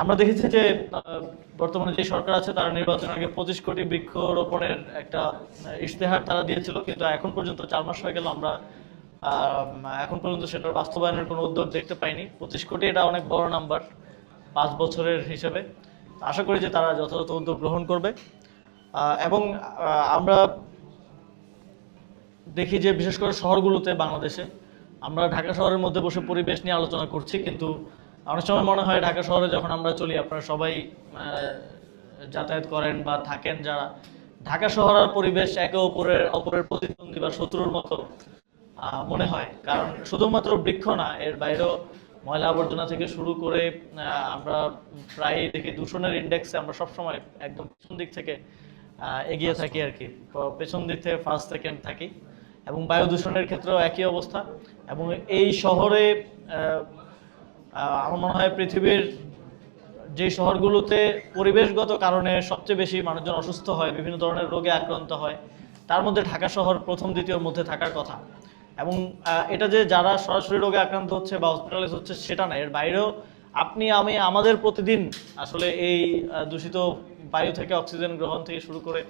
আমরা দেখেছি যে বর্তমানে যে সরকার আছে তারা নির্বাচনের আগে 25 কোটি বৃক্ষরোপণের একটা ইশতেহার তারা দিয়েছিল, কিন্তু এখন পর্যন্ত 4 মাস হয়ে গেল আমরা এখন পর্যন্ত সেটার বাস্তবায়নের কোনো উদ্যোগ দেখতে পাইনি। 25 কোটি এটা অনেক বড় নাম্বার 5 বছরের হিসেবে। আশা করি যে তারা যথাযথ উদ্যোগ গ্রহণ করবে। এবং আমরা দেখি যে বিশেষ করে শহরগুলোতে বাংলাদেশে আমরা ঢাকা শহরের মধ্যে বসে পরিবেশ নিয়ে আলোচনা করছি, কিন্তু অনেক সময় মনে হয় ঢাকা শহরে যখন আমরা চলি, আপনারা সবাই যাতায়াত করেন বা থাকেন যারা, ঢাকা শহর আর পরিবেশ একে অপরের প্রতিদ্বন্দ্বী বা শত্রুর মতো মনে হয়। কারণ শুধুমাত্র বৃক্ষ না, এর বাইরেও ময়লা আবর্জনা থেকে শুরু করে আমরা প্রায় দেখি দূষণের ইন্ডেক্সে আমরা সবসময় একদম পেছন দিক থেকে এগিয়ে থাকি আর কি, পেছন দিক থেকে ফার্স্ট সেকেন্ড থাকি। এবং বায়ু দূষণের ক্ষেত্রেও একই অবস্থা। এবং এই শহরে আমার মনে হয় পৃথিবীর যে শহরগুলোতে পরিবেশগত কারণে সবচেয়ে বেশি মানুষজন অসুস্থ হয়, বিভিন্ন ধরনের রোগে আক্রান্ত হয়, তার মধ্যে ঢাকা শহর প্রথম দ্বিতীয়র মধ্যে থাকার কথা। এবং এটা যে যারা সরাসরি রোগে আক্রান্ত হচ্ছে বা হসপিটালাইজ হচ্ছে সেটা না, এর বাইরেও আপনি আমি আমাদের প্রতিদিন আসলে এই দূষিত বায়ু থেকে অক্সিজেন গ্রহণ থেকে শুরু করে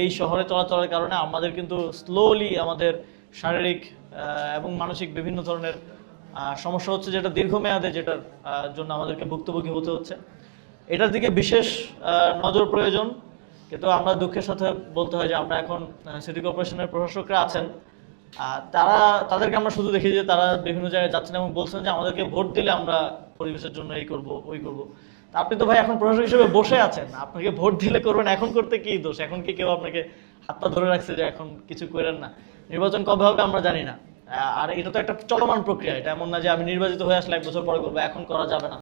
এই শহরে চলাচলের কারণে আমাদের কিন্তু স্লোলি আমাদের শারীরিক এবং মানসিক বিভিন্ন ধরনের সমস্যা হচ্ছে, যেটা দীর্ঘমেয়াদে যেটার জন্য আমাদেরকে ভুক্তভোগী হতে হচ্ছে। এটার দিকে বিশেষ নজর প্রয়োজন। কিন্তু আমরা দুঃখের সাথে বলতে হয় যে আমরা এখন সিটি কর্পোরেশনের প্রশাসকরা আছেন, তাদেরকে আমরা শুধু দেখি যে তারা বিভিন্ন জায়গায় যাচ্ছেন এবং বলছেন যে আমাদেরকে ভোট দিলে আমরা পরিবেশের জন্য এই করব ওই করব। আপনি তো ভাই এখন প্রশাসক হিসেবে বসে আছেন, আপনাকে ভোট দিলে করবেন, এখন করতে কি দোষ? এখন কি কেউ আপনাকে হাত পা ধরে রাখছে যে এখন কিছু করেন না? নির্বাচন কবে হবে আমরা জানি না। আর এটা তো একটা চলমান প্রক্রিয়া, এটা এমন না যে আমি নির্বাচিত হয়ে আসলে 1 বছর পরে করবো, এখন করা যাবে না।